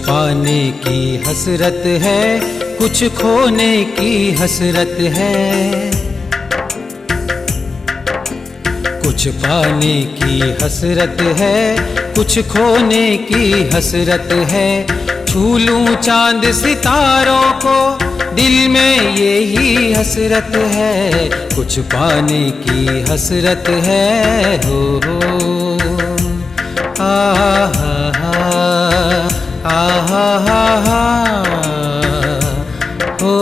पाने की हसरत है, कुछ खोने की हसरत है। कुछ पाने की हसरत है, कुछ खोने की हसरत है। छू लूं चांद सितारों को, दिल में यही हसरत है। कुछ पाने की हसरत है, हो आ हा हा आ हा हा हा हो।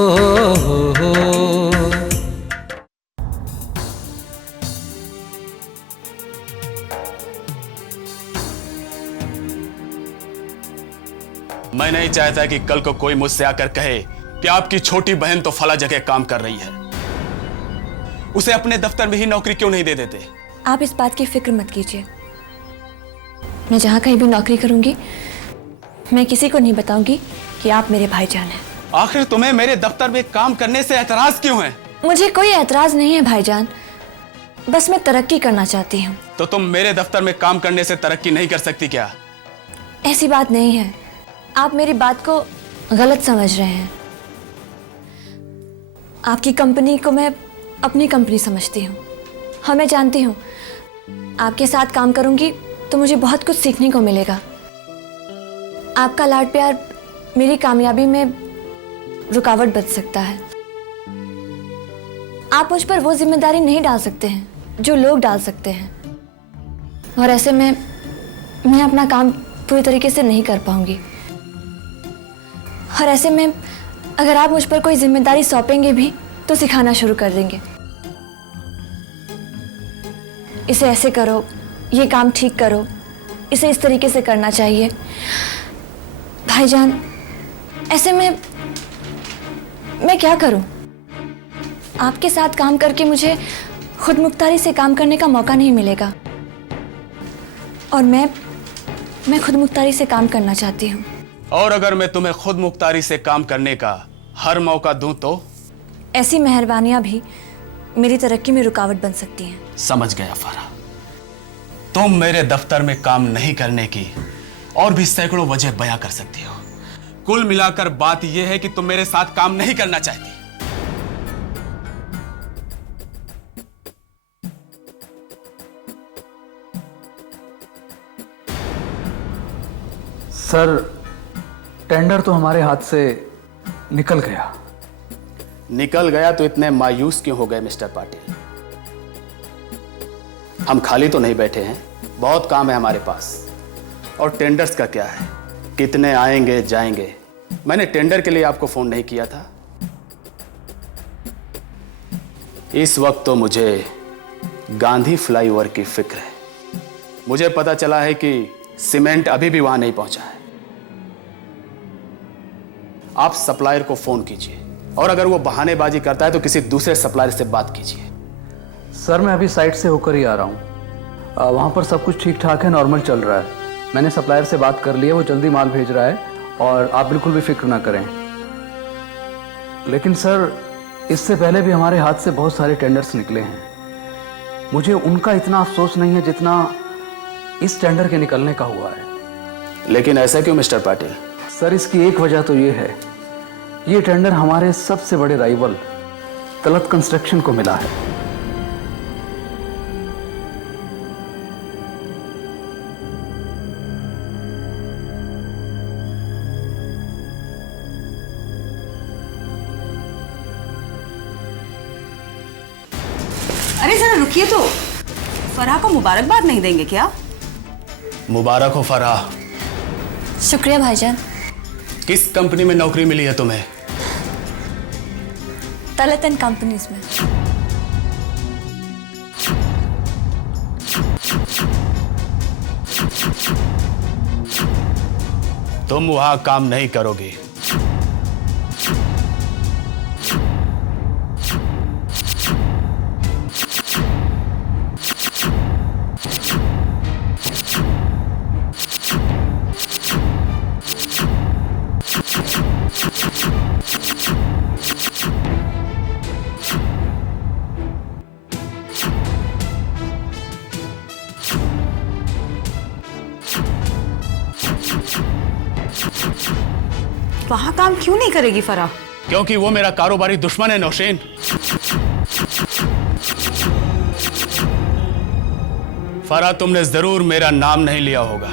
मैं नहीं चाहता कि कल को कोई मुझसे आकर कहे कि आपकी छोटी बहन तो फला जगह काम कर रही है। उसे अपने दफ्तर में ही नौकरी क्यों नहीं दे देते? आप इस बात की फिक्र मत कीजिए। मैं जहाँ कहीं भी नौकरी करूंगी, मैं किसी को नहीं बताऊंगी कि आप मेरे भाईजान हैं। आखिर तुम्हें मेरे दफ्तर में काम करने से एतराज क्यों है? मुझे कोई एतराज नहीं है भाईजान, बस मैं तरक्की करना चाहती हूँ। तो तुम मेरे दफ्तर में काम करने से तरक्की नहीं कर सकती क्या? ऐसी बात नहीं है, आप मेरी बात को गलत समझ रहे हैं। आपकी कंपनी को मैं अपनी कंपनी समझती हूँ। हाँ, मैं जानती हूँ आपके साथ काम करूंगी तो मुझे बहुत कुछ सीखने को मिलेगा। आपका लाड प्यार मेरी कामयाबी में रुकावट बन सकता है। आप मुझ पर वो जिम्मेदारी नहीं डाल सकते हैं जो लोग डाल सकते हैं, और ऐसे में मैं अपना काम पूरी तरीके से नहीं कर पाऊंगी। और ऐसे में अगर आप मुझ पर कोई जिम्मेदारी सौंपेंगे भी तो सिखाना शुरू कर देंगे। इसे ऐसे करो, ये काम ठीक करो, इसे इस तरीके से करना चाहिए। भाईजान, ऐसे में मैं क्या करूं? आपके साथ काम करके मुझे खुद मुख्तारी से काम करने का मौका नहीं मिलेगा, और मैं खुद मुख्तारी से काम करना चाहती हूं। और अगर मैं तुम्हें खुद मुख्तारी से काम करने का हर मौका दूं तो? ऐसी मेहरबानियां भी मेरी तरक्की में रुकावट बन सकती हैं। समझ गया फरा। तुम मेरे दफ्तर में काम नहीं करने की और भी सैकड़ों वजह बयां कर सकती हो। कुल मिलाकर बात यह है कि तुम मेरे साथ काम नहीं करना चाहती। सर, टेंडर तो हमारे हाथ से निकल गया। निकल गया तो इतने मायूस क्यों हो गए मिस्टर पाटिल? हम खाली तो नहीं बैठे हैं, बहुत काम है हमारे पास। और टेंडर्स का क्या है, कितने आएंगे जाएंगे? मैंने टेंडर के लिए आपको फोन नहीं किया था। इस वक्त तो मुझे गांधी फ्लाईओवर की फिक्र है। मुझे पता चला है कि सीमेंट अभी भी वहां नहीं पहुंचा है। आप सप्लायर को फोन कीजिए, और अगर वो बहानेबाजी करता है तो किसी दूसरे सप्लायर से बात कीजिए। सर, मैं अभी साइट से होकर ही आ रहा हूँ। वहाँ पर सब कुछ ठीक ठाक है, नॉर्मल चल रहा है। मैंने सप्लायर से बात कर ली है, वो जल्दी माल भेज रहा है, और आप बिल्कुल भी फिक्र ना करें। लेकिन सर, इससे पहले भी हमारे हाथ से बहुत सारे टेंडर्स निकले हैं। मुझे उनका इतना अफसोस नहीं है जितना इस टेंडर के निकलने का हुआ है। लेकिन ऐसा क्यों मिस्टर पाटिल? सर, इसकी एक वजह तो ये है, ये टेंडर हमारे सबसे बड़े राइवल तलत कंस्ट्रक्शन को मिला है। अरे जरा रुकिए तो, फराह को मुबारकबाद नहीं देंगे क्या? मुबारक हो फराह। शुक्रिया भाईजान। किस कंपनी में नौकरी मिली है तुम्हें? तलत एंड कंपनीज में। तुम वहां काम नहीं करोगे। वहां काम क्यों नहीं करेगी फराह? क्योंकि वो मेरा कारोबारी दुश्मन है नौशीन। फराह, तुमने जरूर मेरा नाम नहीं लिया होगा।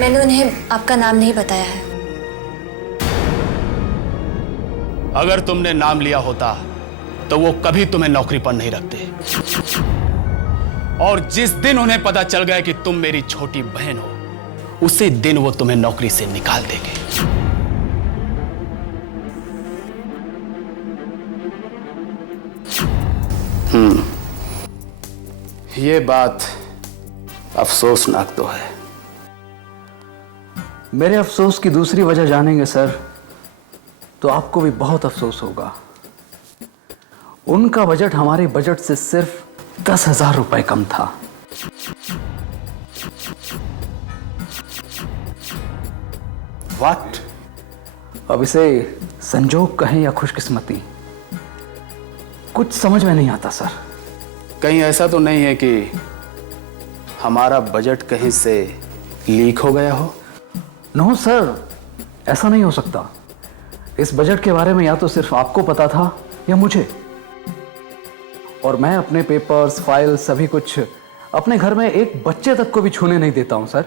मैंने उन्हें आपका नाम नहीं बताया है। अगर तुमने नाम लिया होता तो वो कभी तुम्हें नौकरी पर नहीं रखते। और जिस दिन उन्हें पता चल गया कि तुम मेरी छोटी बहन हो, उसी दिन वो तुम्हें नौकरी से निकाल देंगे। ये बात अफसोसनाक तो है। मेरे अफसोस की दूसरी वजह जानेंगे सर तो आपको भी बहुत अफसोस होगा। उनका बजट हमारे बजट से सिर्फ 10,000 रुपए कम था। What? अब इसे संजोग कहें या खुशकिस्मती, कुछ समझ में नहीं आता सर। कहीं ऐसा तो नहीं है कि हमारा बजट कहीं से लीक हो गया हो? नो सर, ऐसा नहीं हो सकता। इस बजट के बारे में या तो सिर्फ आपको पता था या मुझे। और मैं अपने पेपर्स, फाइल्स, सभी कुछ अपने घर में एक बच्चे तक को भी छूने नहीं देता हूं सर।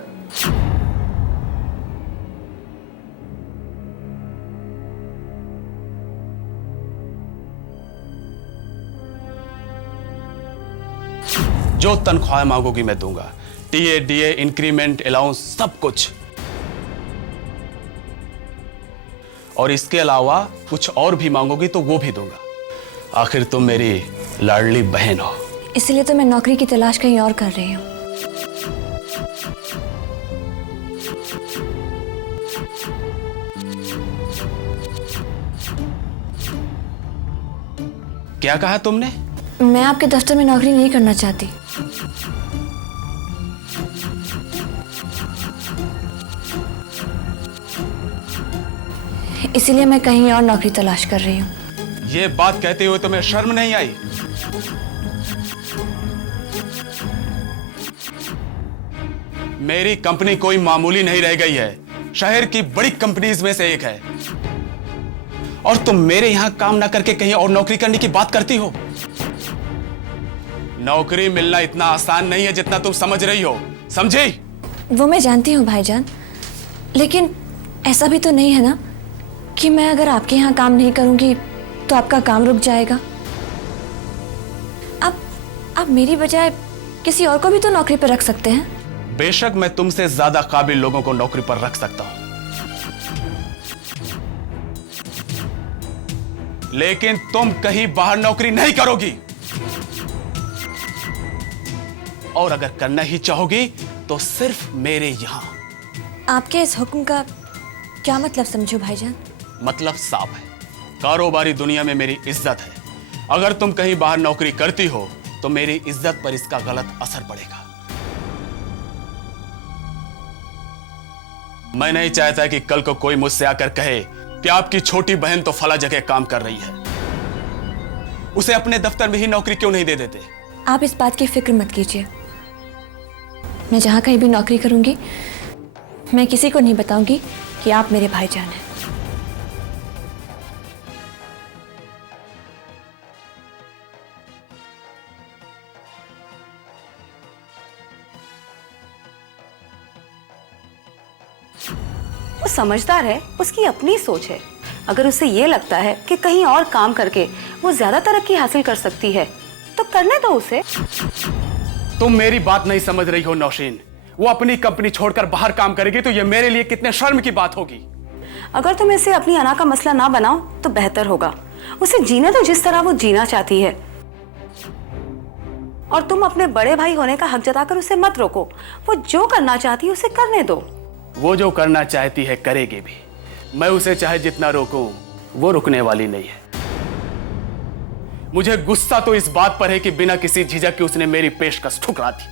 जो तनख्वाह मांगोगी मैं दूंगा। टीए, डीए, इंक्रीमेंट, अलाउंस, सब कुछ। और इसके अलावा कुछ और भी मांगोगी तो वो भी दूंगा। आखिर तुम मेरी लाडली बहन हो। इसलिए तो मैं नौकरी की तलाश कहीं और कर रही हूँ। क्या कहा तुमने? मैं आपके दफ्तर में नौकरी नहीं करना चाहती। इसीलिए मैं कहीं और नौकरी तलाश कर रही हूँ। ये बात कहते हुए तुम्हें शर्म नहीं आई? मेरी कंपनी कोई मामूली नहीं रह गई है, शहर की बड़ी कंपनीज में से एक है। और तुम मेरे यहां काम ना करके कहीं और नौकरी करने की बात करती हो। नौकरी मिलना इतना आसान नहीं है जितना तुम समझ रही हो, समझी? वो मैं जानती हूँ भाईजान, लेकिन ऐसा भी तो नहीं है ना कि मैं अगर आपके यहाँ काम नहीं करूंगी तो आपका काम रुक जाएगा। आप मेरी बजाय किसी और को भी तो नौकरी पर रख सकते हैं। बेशक मैं तुमसे ज्यादा काबिल लोगों को नौकरी पर रख सकता हूं, लेकिन तुम कहीं बाहर नौकरी नहीं करोगी। और अगर करना ही चाहोगी तो सिर्फ मेरे यहां। आपके इस हुक्म का क्या मतलब समझो भाईजान? मतलब साफ है, कारोबारी दुनिया में मेरी इज्जत है। अगर तुम कहीं बाहर नौकरी करती हो तो मेरी इज्जत पर इसका गलत असर पड़ेगा। मैं नहीं चाहता कि कल को कोई मुझसे आकर कहे कि आपकी छोटी बहन तो फला जगह काम कर रही है, उसे अपने दफ्तर में ही नौकरी क्यों नहीं दे देते? आप इस बात की फिक्र मत कीजिए। मैं जहां कहीं भी नौकरी करूंगी, मैं किसी को नहीं बताऊंगी कि आप मेरे भाईजान हैं। वो समझदार है, उसकी अपनी सोच है। अगर उसे ये लगता है कि कहीं और काम करके वो ज्यादा तरक्की हासिल कर सकती है तो करने दो उसे। तुम मेरी बात नहीं समझ रही हो नौशीन। वो अपनी कंपनी छोड़कर बाहर काम करेगी तो ये मेरे लिए कितने शर्म की बात होगी। अगर तुम इसे अपनी अना का मसला ना बनाओ तो बेहतर होगा। उसे जीने दो जिस तरह वो जीना चाहती है, और तुम अपने बड़े भाई होने का हक जताकर उसे मत रोको। वो जो करना चाहती है उसे करने दो। वो जो करना चाहती है करेगी भी। मैं उसे चाहे जितना रोकूं, वो रुकने वाली नहीं है। मुझे गुस्सा तो इस बात पर है कि बिना किसी झिझक के उसने मेरी पेशकश ठुकरा दी।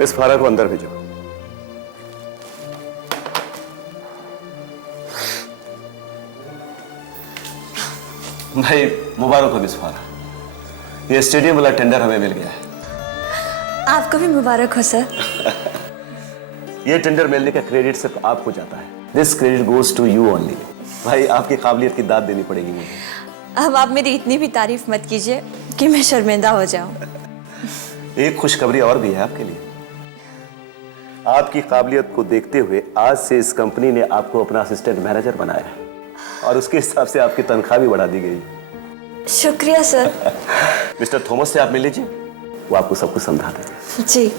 मिस फारा को अंदर भेजो। भाई मुबारक हो मिस फारा, ये स्टेडियम वाला टेंडर हमें मिल गया है। आपको भी मुबारक हो सर। ये टेंडर मिलने का क्रेडिट सिर्फ आपको जाता है। This credit goes to you only. भाई आपकी काबिलियत की दाद देनी पड़ेगी मुझे। अब आप मेरी इतनी भी तारीफ मत कीजिए कि मैं शर्मिंदा हो जाऊं। एक खुशखबरी और भी है आपके लिए। आपकी काबिलियत को देखते हुए आज से इस कंपनी ने आपको अपना असिस्टेंट मैनेजर बनाया है और उसके हिसाब से आपकी तनख्वाह भी बढ़ा दी गई। शुक्रिया सर। मिस्टर थॉमस से आप मिल लीजिए, वो आपको सब कुछ समझा देंगे। जी।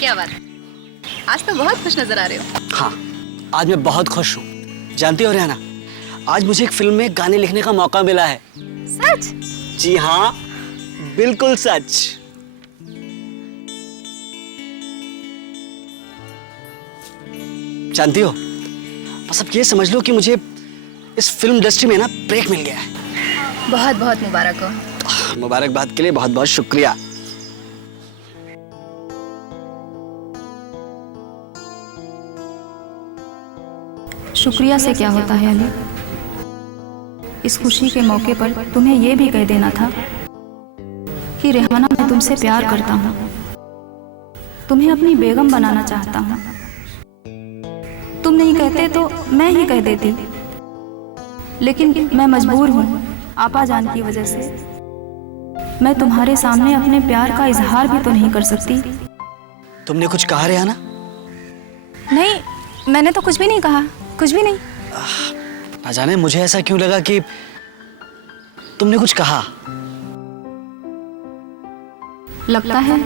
क्या बात, आज तो बहुत खुश नजर आ रहे हो। हाँ, आज मैं बहुत खुश हूँ। जानती हो रेहाना, आज मुझे एक फिल्म में गाने लिखने का मौका मिला है। सच? जी हाँ, बिल्कुल सच। जानती हो, बस अब ये समझ लो कि मुझे इस फिल्म इंडस्ट्री में ना ब्रेक मिल गया है। बहुत बहुत मुबारक हो। मुबारकबाद के लिए बहुत बहुत शुक्रिया। शुक्रिया से क्या होता है अली। इस खुशी के मौके पर तुम्हें यह भी कह देना था कि रेहाना, मैं तुमसे प्यार करता हूँ, तुम्हें अपनी बेगम बनाना चाहता हूँ। तुम नहीं कहते तो मैं ही कह देती, लेकिन मैं मजबूर हूँ आपा जान की वजह से। मैं तुम्हारे सामने अपने प्यार का इजहार भी तो नहीं कर सकती। तुमने कुछ कहा रेहाना? नहीं, मैंने तो कुछ भी नहीं कहा, कुछ भी नहीं। ना जाने मुझे ऐसा क्यों लगा कि तुमने कुछ कहा। लगता है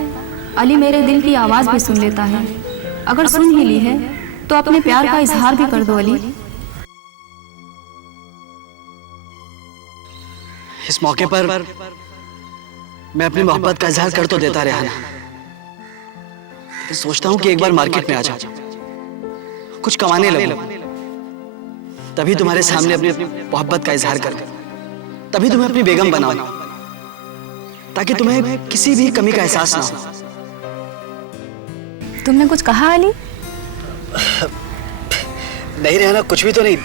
अली मेरे दिल की आवाज भी सुन लेता है। अगर सुन ही ली है तो अपने प्यार का इजहार भी कर दो अली। इस मौके पर मैं अपनी मोहब्बत का इजहार कर तो देता रेहाना, लेकिन सोचता हूँ कि एक बार मार्केट में आ जाऊं, कुछ कमाने लगूं, तभी तुम्हारे सामने अपनी मोहब्बत का इजहार कर, तभी तुम्हें अपनी बेगम बनाऊं, ताकि तुम्हें किसी भी कमी का एहसास ना हो। तुमने कुछ कहा अली? नहीं रेहाना, कुछ भी तो नहीं।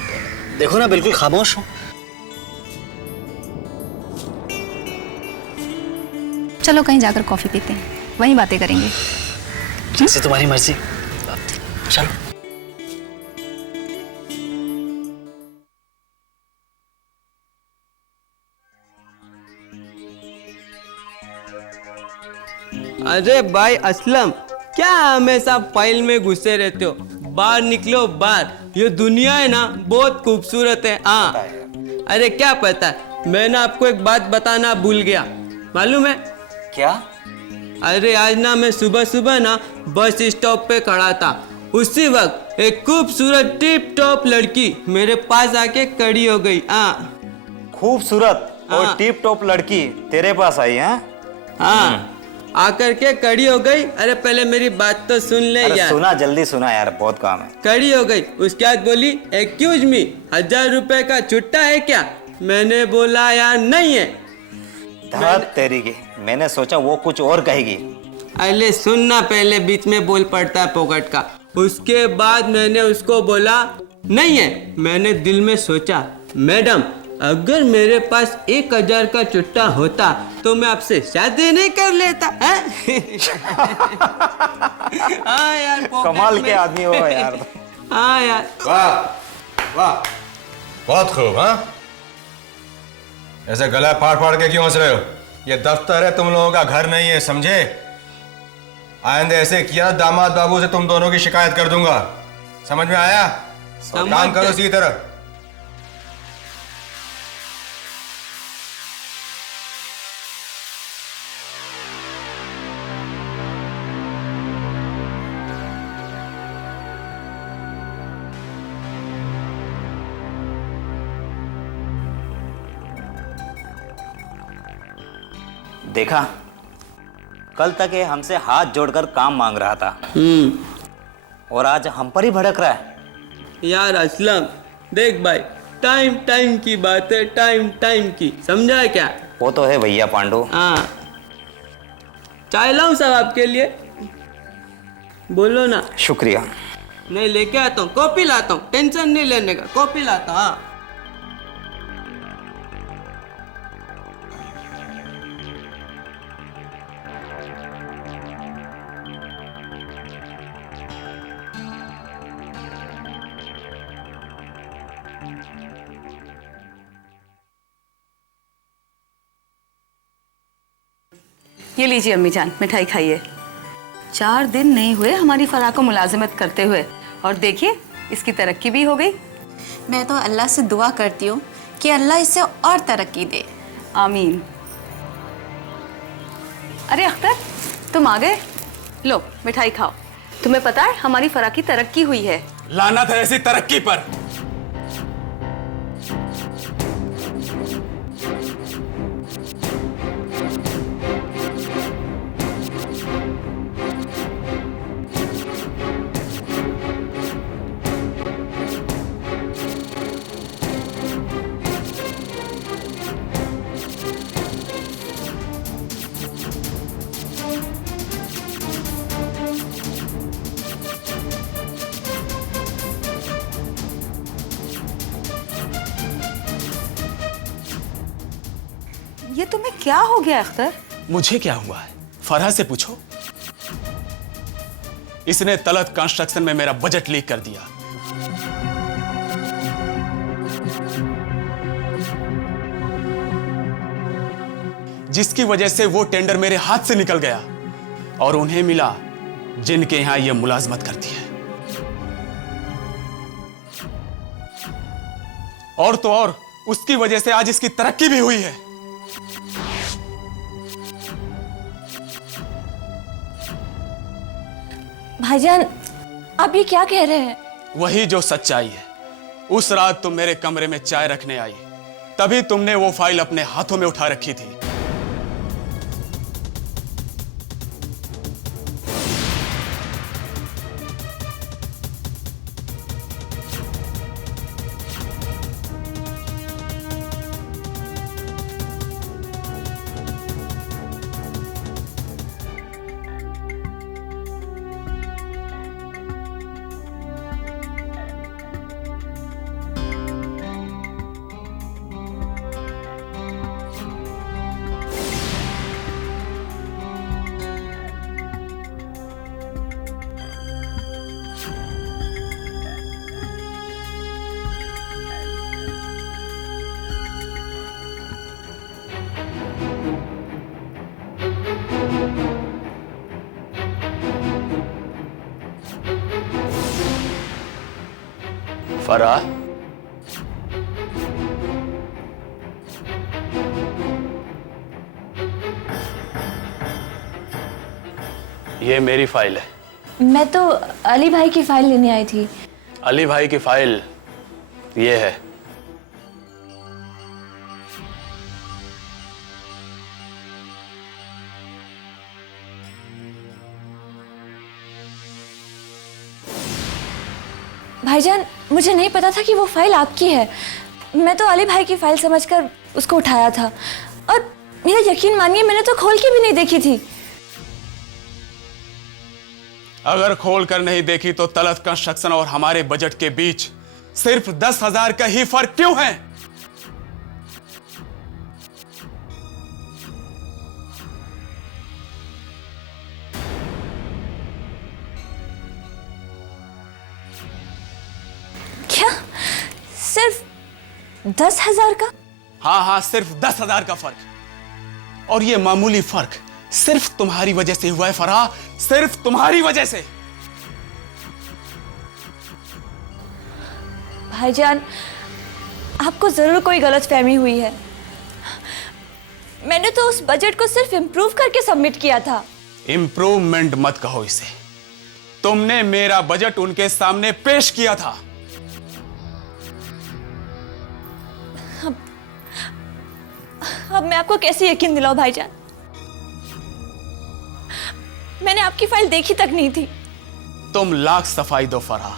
देखो ना, बिल्कुल खामोश हूं। चलो कहीं जाकर कॉफी पीते हैं, वहीं बातें करेंगे। जैसे तुम्हारी मर्जी। चलो। अरे भाई असलम, क्या हमेशा फाइल में घुसे रहते हो? बाहर निकलो बाहर। ये दुनिया है ना, बहुत खूबसूरत है। हाँ, अरे क्या पता है, मैं ना आपको एक बात बताना भूल गया। मालूम है क्या? अरे आज ना मैं सुबह सुबह ना बस स्टॉप पे खड़ा था। उसी वक्त एक खूबसूरत टिप टॉप लड़की मेरे पास आके खड़ी हो गई। हाँ, खूबसूरत और टिप टॉप लड़की तेरे पास आई है? हाँ, आकर के खड़ी हो गई। अरे पहले मेरी बात तो सुन ले यार। सुना, जल्दी सुना यार, बहुत काम है। खड़ी हो गई, उसके बाद बोली एक्सक्यूज मी, 1000 रुपए का छुट्टा है क्या? मैंने बोला यार नहीं है। धत तेरी की, मैंने सोचा वो कुछ और कहेगी। अरे सुनना, पहले बीच में बोल पड़ता है पोकट का। उसके बाद मैंने उसको बोला नहीं है। मैंने दिल में सोचा मैडम अगर मेरे पास 1000 का चुट्टा होता तो मैं आपसे शादी नहीं कर लेता हैं? हाँ यार, कमाल के आदमी हो यार। हाँ यार, वाह वाह, बहुत खूब। हाँ, ऐसे गला फाड़ फाड़ के क्यों हंस रहे हो? ये दफ्तर है, तुम लोगों का घर नहीं है, समझे? आइंदे ऐसे किया दामाद बाबू से तुम दोनों की शिकायत कर दूंगा। समझ में आया? काम करो इसी तरह। देखा, कल तक ये हमसे हाथ जोड़कर काम मांग रहा था और आज हम पर ही भड़क रहा है। यार असलम, देख भाई, टाइम टाइम की बात है, टाइम टाइम की, समझा क्या? वो तो है भैया पांडू। हाँ, चाय लाऊं साहब आपके लिए? बोलो ना। शुक्रिया। नहीं, लेके आता हूँ, कॉपी लाता हूँ, टेंशन नहीं लेने का, कॉपी लाता हूँ। हाँ, ये लीजिए अम्मी जान, मिठाई खाइए। 4 दिन नहीं हुए हमारी फराह को मुलाजिमत करते हुए, और देखिए इसकी तरक्की भी हो गई। मैं तो अल्लाह से दुआ करती हूँ कि अल्लाह इसे और तरक्की दे। आमीन। अरे अख्तर, तुम आ गए? लो मिठाई खाओ। तुम्हें पता है हमारी फराह की तरक्की हुई है। लानत है ऐसी तरक्की पर। ये तुम्हें क्या हो गया अख्तर? मुझे क्या हुआ है, फरहा से पूछो। इसने तलत कंस्ट्रक्शन में मेरा बजट लीक कर दिया। जिसकी वजह से वो टेंडर मेरे हाथ से निकल गया और उन्हें मिला जिनके यहां ये मुलाजमत करती है। और तो और उसकी वजह से आज इसकी तरक्की भी हुई है। भाईजान, आप ये क्या कह रहे हैं? वही जो सच्चाई है। उस रात तुम मेरे कमरे में चाय रखने आई, तभी तुमने वो फाइल अपने हाथों में उठा रखी थी। फराह, ये मेरी फाइल है। मैं तो अली भाई की फाइल लेने आई थी। अली भाई की फाइल ये है। भाईजान, मुझे नहीं पता था कि वो फाइल आपकी है। मैं तो अली भाई की फाइल समझकर उसको उठाया था, और मेरा यकीन मानिए मैंने तो खोल के भी नहीं देखी थी। अगर खोल कर नहीं देखी तो तलत कंस्ट्रक्शन और हमारे बजट के बीच सिर्फ 10,000 का ही फर्क क्यों है? 10,000 का? हाँ हाँ, सिर्फ 10,000 का फर्क। और ये मामूली फर्क सिर्फ तुम्हारी वजह से हुआ है फराह, सिर्फ तुम्हारी वजह से। भाईजान, आपको जरूर कोई गलतफहमी हुई है। मैंने तो उस बजट को सिर्फ इम्प्रूव करके सबमिट किया था। इम्प्रूवमेंट मत कहो इसे, तुमने मेरा बजट उनके सामने पेश किया था। अब मैं आपको कैसे यकीन दिलाऊं भाईजान? मैंने आपकी फाइल देखी तक नहीं थी। तुम लाख सफाई दो फराह,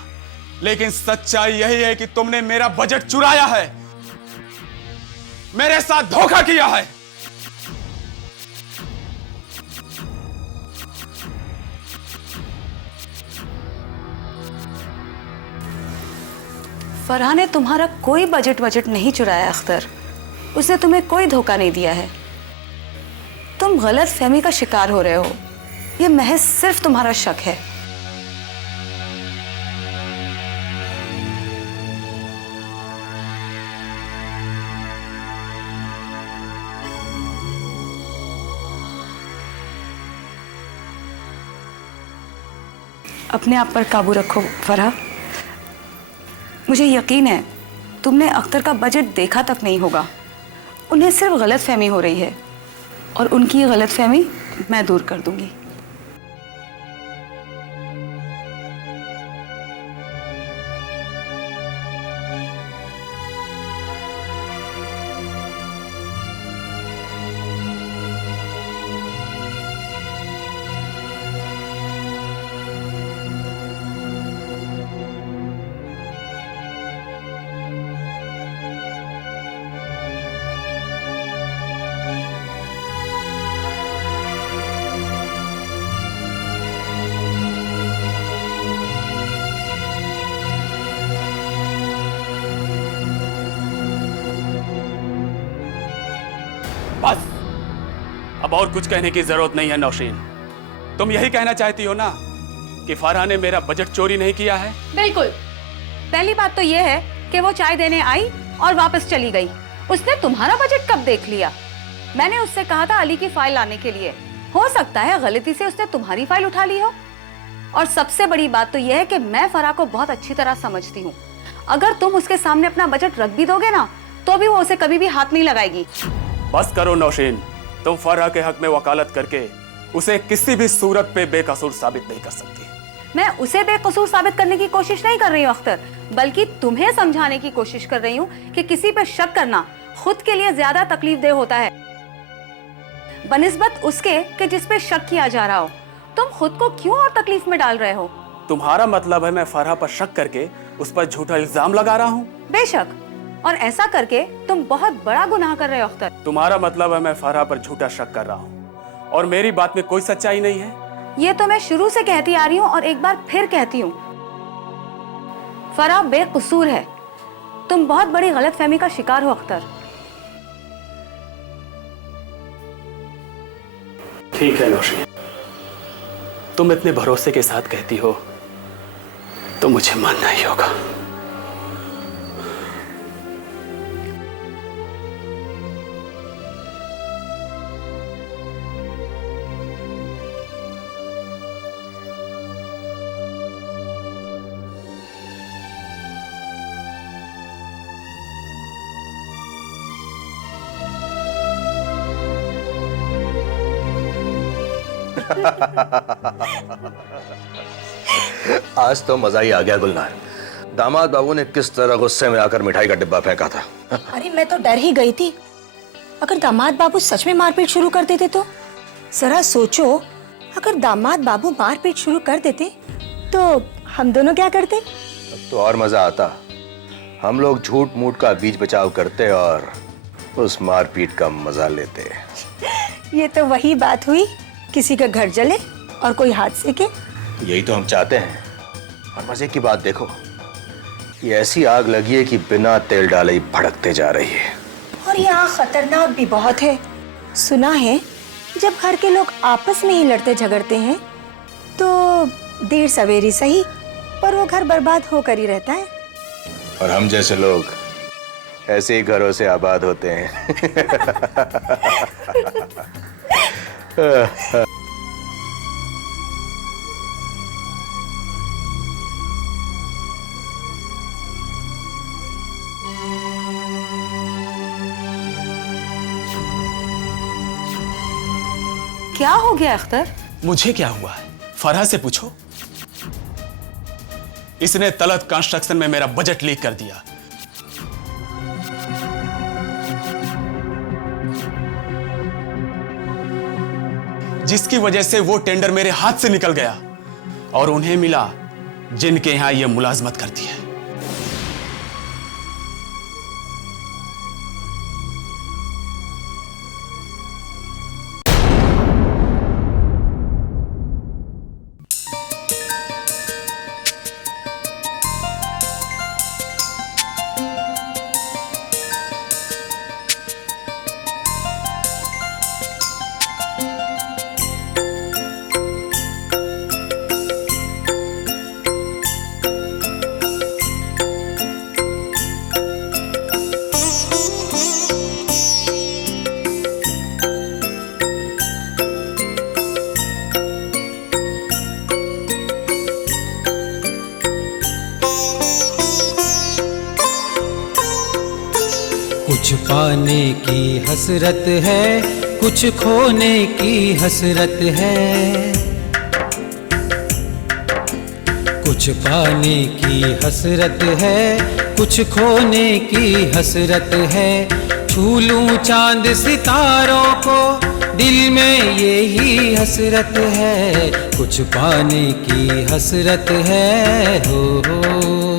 लेकिन सच्चाई यही है कि तुमने मेरा बजट चुराया है, मेरे साथ धोखा किया है। फरहा ने तुम्हारा कोई बजट नहीं चुराया अख्तर। उसने तुम्हें कोई धोखा नहीं दिया है। तुम गलत फहमी का शिकार हो रहे हो। यह महज सिर्फ तुम्हारा शक है। अपने आप पर काबू रखो फरहा। मुझे यकीन है तुमने अख्तर का बजट देखा तक नहीं होगा। उन्हें सिर्फ गलतफहमी हो रही है और उनकी गलतफहमी मैं दूर कर दूंगी। बस, अब और कुछ कहने की जरूरत नहीं है नौशीन। तुम यही कहना चाहती हो ना कि फरहा ने मेरा बजट चोरी नहीं किया है? बिल्कुल। पहली बात तो यह है कि वो चाय देने आई और वापस चली गई। उसने तुम्हारा बजट कब देख लिया? मैंने उससे कहा था अली की फाइल लाने के लिए। हो सकता है गलती से उसने तुम्हारी फाइल उठा ली हो। और सबसे बड़ी बात तो यह है कि मैं फरहा को बहुत अच्छी तरह समझती हूँ। अगर तुम उसके सामने अपना बजट रख भी दोगे ना, तो भी वो उसे कभी भी हाथ नहीं लगाएगी। बस करो नौशीन, तुम फरहा के हक में वकालत करके उसे किसी भी सूरत पे बेकसूर साबित नहीं कर सकती। मैं उसे बेकसूर साबित करने की कोशिश नहीं कर रही हूँ अख्तर, बल्कि तुम्हें समझाने की कोशिश कर रही हूँ कि किसी पे शक करना खुद के लिए ज्यादा तकलीफदेह होता है बनिस्बत उसके कि जिस पे शक किया जा रहा हो। तुम खुद को क्यों और तकलीफ में डाल रहे हो? तुम्हारा मतलब है मैं फरहा पर शक करके उस पर झूठा इल्जाम लगा रहा हूँ? बेशक, और ऐसा करके तुम बहुत बड़ा गुनाह कर रहे हो अख्तर। तुम्हारा मतलब है मैं फरहा पर झूठा शक कर रहा हूँ और मेरी बात में कोई सच्चाई नहीं है? ये तो मैं शुरू से कहती आ रही हूँ और एक बार फिर कहती हूँ, फरहा बेकसूर है। तुम बहुत बड़ी गलतफहमी का शिकार हो अख्तर। ठीक है नौशीन, तुम इतने भरोसे के साथ कहती हो तो मुझे मानना ही होगा। आज तो मजा ही आ गया गुलनार। दामाद बाबू ने किस तरह गुस्से में आकर मिठाई का डिब्बा फेंका था। अरे मैं तो डर ही गई थी, अगर दामाद बाबू सच में मारपीट शुरू कर देते तो। जरा सोचो, अगर दामाद बाबू मारपीट शुरू कर देते तो हम दोनों क्या करते? अब तो और मजा आता। हम लोग झूठ मूठ का बीच बचाव करते और उस मारपीट का मजा लेते। ये तो वही बात हुई, किसी का घर जले और कोई हादसे के। यही तो हम चाहते हैं। और मजे की बात देखो, ये ऐसी आग लगी है कि बिना तेल डाले ही भड़कते जा रही है। और यहाँ खतरनाक भी बहुत है। सुना है जब घर के लोग आपस में ही लड़ते झगड़ते हैं तो देर सवेरी सही, पर वो घर बर्बाद होकर ही रहता है। और हम जैसे लोग ऐसे ही घरों से आबाद होते हैं। क्या हो गया अख्तर? मुझे क्या हुआ है, फरहा से पूछो। इसने तलत कंस्ट्रक्शन में मेरा बजट लीक कर दिया। जिसकी वजह से वो टेंडर मेरे हाथ से निकल गया और उन्हें मिला जिनके यहां ये मुलाजमत करती है। कुछ पाने की हसरत है, कुछ खोने की हसरत है। कुछ पाने की हसरत है, कुछ खोने की हसरत है। छू लूं चांद सितारों को, दिल में यही हसरत है। कुछ पाने की हसरत है, हो।